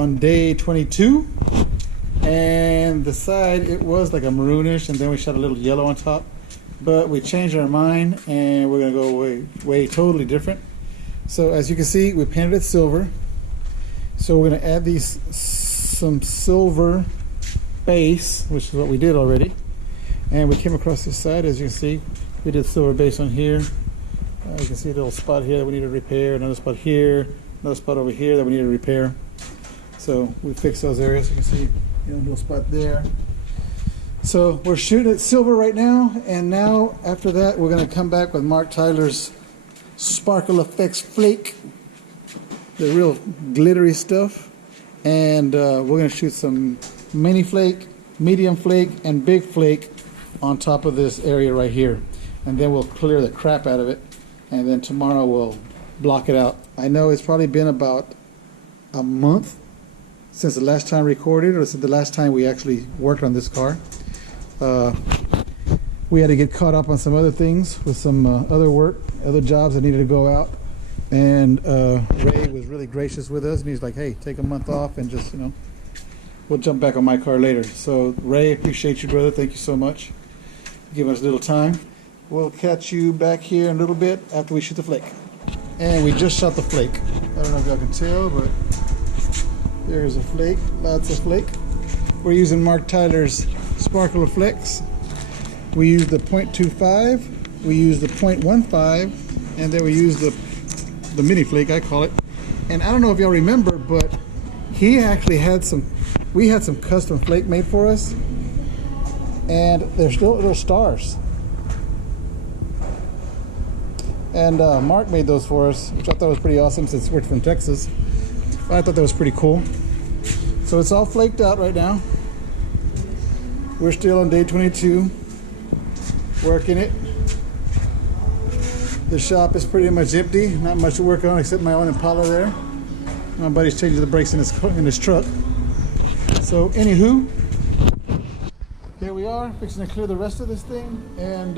on day 22, and the side, it was like a maroonish, and then we shot a little yellow on top, but we changed our mind and we're gonna go way totally different. So as you can see, we painted it silver. So we're gonna add some silver base, which is what we did already, and we came across this side. As you can see, we did silver base on here. You can see a little spot here that we need to repair, another spot here, another spot over here that we need to repair. So we fixed those areas. You can see, a little spot there. So we're shooting at silver right now, and now after that we're going to come back with Mark Tyler's Sparkle Effects Flake, the real glittery stuff, and we're going to shoot some mini flake, medium flake, and big flake on top of this area right here, and then we'll clear the crap out of it, and then tomorrow we'll block it out. I know it's probably been about a month since the last time recorded, or since the last time we actually worked on this car. We had to get caught up on some other things with some other work, other jobs that needed to go out, and Ray was really gracious with us, and he's like, hey, take a month off and just, we'll jump back on my car later. So Ray, appreciate you, brother. Thank you so much. Give us a little time. We'll catch you back here in a little bit after we shoot the flake. And we just shot the flake. I don't know if y'all can tell, but there's a flake, lots of flake. We're using Mark Tyler's Sparkle Effects. We use the 0.25, we use the 0.15, and then we use the mini flake, I call it. And I don't know if y'all remember, but he actually had we had some custom flake made for us, and they're still little stars. And Mark made those for us, which I thought was pretty awesome since we're from Texas. I thought that was pretty cool. So it's all flaked out right now. We're still on day 22, working it. The shop is pretty much empty, not much to work on except my own Impala there. My buddy's changing the brakes in his truck. So anywho, here we are, fixing to clear the rest of this thing and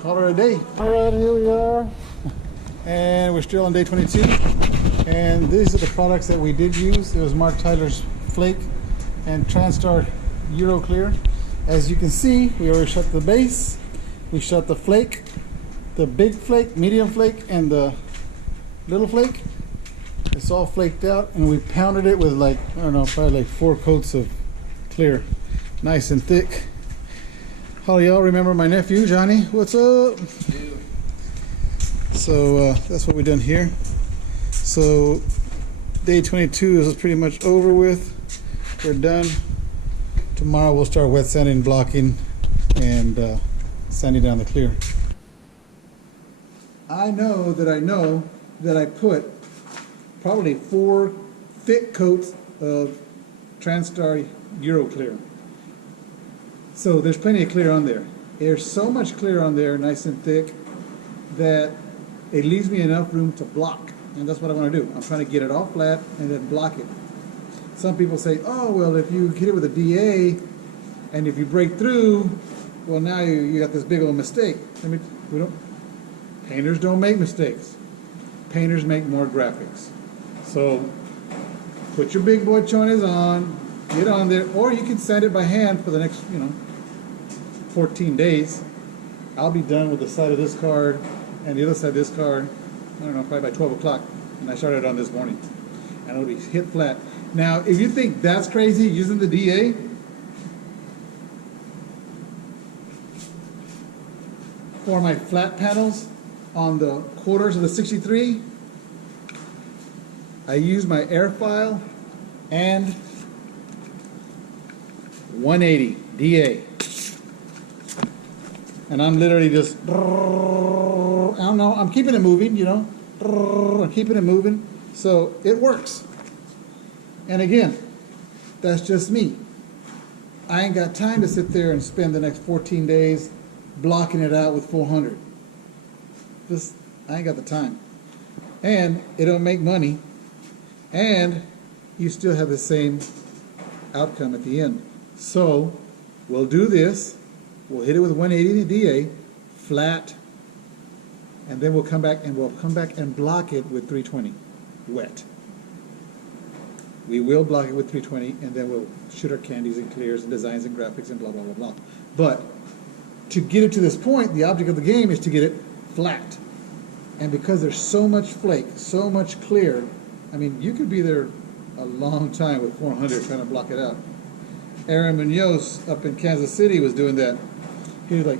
call it a day. All right, here we are, and we're still on day 22. And these are the products that we did use. It was Mark Tyler's Flake and TranStar Euro Clear. As you can see, we already shot the base, we shot the flake, the big flake, medium flake, and the little flake. It's all flaked out, and we pounded it with like, I don't know, probably like 4 coats of clear, nice and thick. How y'all remember my nephew, Johnny? What's up? So that's what we done here. So day 22 is pretty much over with. We're done. Tomorrow we'll start wet sanding, blocking, and sanding down the clear. I know that I put probably 4 thick coats of TranStar Euro Clear. So there's plenty of clear on there. There's so much clear on there, nice and thick, that it leaves me enough room to block. And that's what I want to do. I'm trying to get it all flat and then block it. Some people say, oh, well, if you hit it with a DA and if you break through, well, now you got this big old mistake. Painters don't make mistakes. Painters make more graphics. So put your big boy chones on, get on there, or you can sand it by hand for the next, 14 days. I'll be done with the side of this car and the other side of this car, I don't know, probably by 12 o'clock. And I started on this morning. And it'll be hit flat. Now, if you think that's crazy using the DA, for my flat panels on the quarters of the 63, I use my air file and 180 DA. And I'm literally just, I don't know, I'm keeping it moving, I'm keeping it moving, so it works. And again, that's just me. I ain't got time to sit there and spend the next 14 days blocking it out with 400. I ain't got the time. And it don't make money. And you still have the same outcome at the end. So we'll do this. We'll hit it with 180 DA, flat, and then we'll come back and block it with 320, wet. We will block it with 320, and then we'll shoot our candies and clears and designs and graphics and blah, blah, blah, blah. But to get it to this point, the object of the game is to get it flat. And because there's so much flake, so much clear, I mean, you could be there a long time with 400 trying to block it out. Aaron Munoz up in Kansas City was doing that. He was like,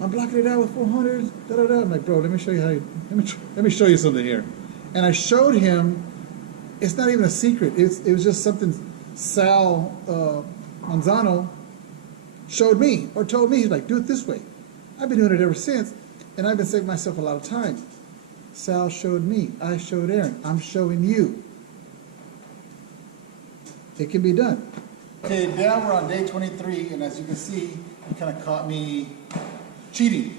I'm blocking it out with 400, da da da. I'm like, bro, let me show you how you, let me show you something here. And I showed him, it's not even a secret. It was just something Sal Manzano showed me or told me. He's like, do it this way. I've been doing it ever since, and I've been saving myself a lot of time. Sal showed me. I showed Aaron. I'm showing you. It can be done. Okay, now we're on day 23, and as you can see, it kind of caught me cheating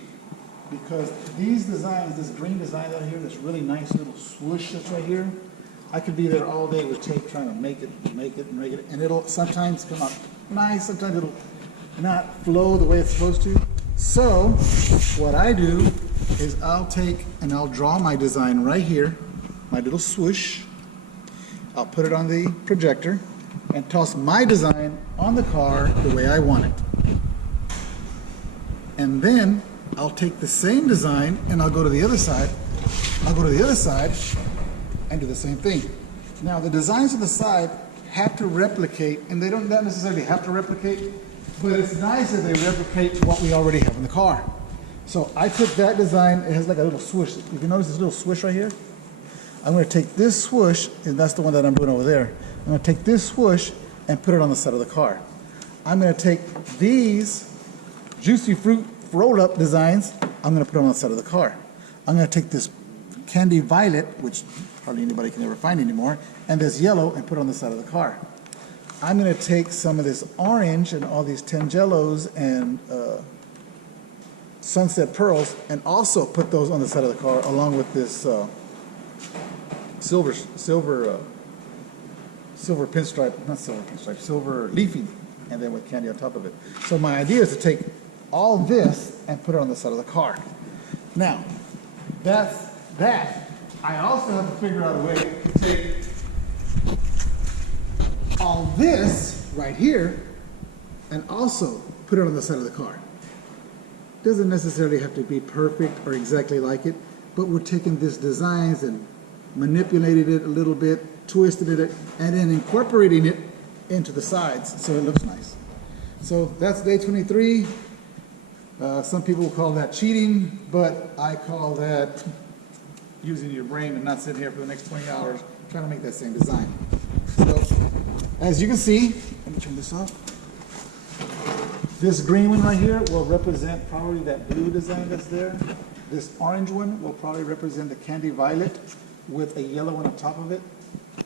because these designs, this green design out here, this really nice little swoosh that's right here, I could be there all day with tape trying to make it, and it'll sometimes come out nice, sometimes it'll not flow the way it's supposed to. So what I do is I'll take and I'll draw my design right here, my little swoosh. I'll put it on the projector and toss my design on the car the way I want it. And then I'll take the same design and I'll go to the other side. I'll go to the other side and do the same thing. Now the designs on the side have to replicate, and they don't necessarily have to replicate, but it's nice if they replicate what we already have in the car. So I took that design, it has like a little swoosh. If you notice this little swoosh right here, I'm going to take this swoosh, and that's the one that I'm doing over there. I'm going to take this swoosh and put it on the side of the car. I'm going to take these juicy fruit roll-up designs, I'm going to put on the side of the car. I'm going to take this candy violet, which hardly anybody can ever find anymore, and this yellow and put it on the side of the car. I'm going to take some of this orange and all these Tangelos and sunset pearls and also put those on the side of the car along with this silver pinstripe, not silver pinstripe, silver leafing, and then with candy on top of it. So my idea is to take all this and put it on the side of the car. Now, that's that. I also have to figure out a way to take all this right here and also put it on the side of the car. Doesn't necessarily have to be perfect or exactly like it, but we're taking this designs and manipulating it a little bit, twisting it, and then incorporating it into the sides so it looks nice. So that's day 23. Some people call that cheating, but I call that using your brain and not sitting here for the next 20 hours trying to make that same design. So, as you can see, let me turn this off. This green one right here will represent probably that blue design that's there. This orange one will probably represent the candy violet with a yellow one on top of it,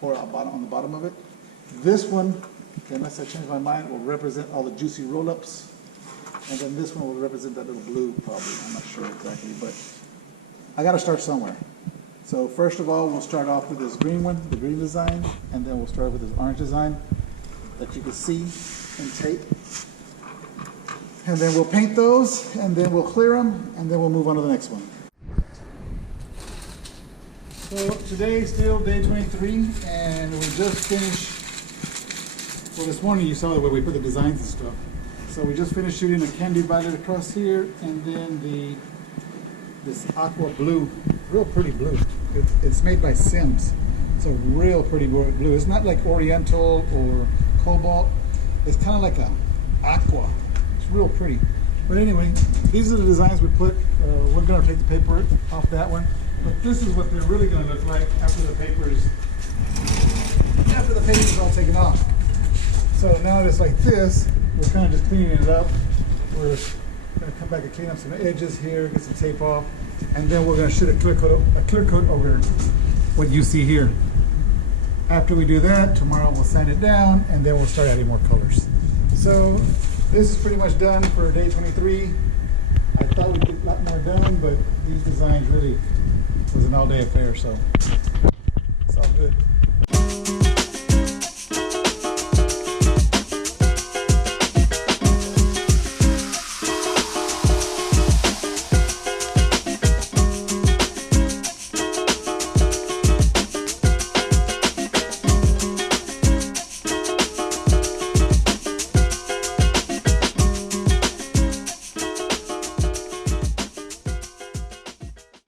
or on the bottom of it. This one, unless I change my mind, will represent all the juicy roll-ups. And then this one will represent that little blue, probably. I'm not sure exactly, but I got to start somewhere. So first of all, we'll start off with this green one, the green design, and then we'll start with this orange design that you can see in tape. And then we'll paint those, and then we'll clear them, and then we'll move on to the next one. So today's still day 23, and we just finished, well, this morning you saw the way we put the designs and stuff. So we just finished shooting a candy violet across here, and then this aqua blue, real pretty blue. It's made by Sims. It's a real pretty blue. It's not like Oriental or Cobalt. It's kind of like a aqua. It's real pretty. But anyway, these are the designs we put. We're going to take the paper off that one. But this is what they're really going to look like after the paper's all taken off. So now it's like this. We're kind of just cleaning it up. We're going to come back and clean up some edges here, get some tape off, and then we're going to shoot a clear coat over what you see here. After we do that, tomorrow we'll sand it down, and then we'll start adding more colors. So this is pretty much done for day 23. I thought we'd get a lot more done, but these designs really was an all-day affair, so it's all good.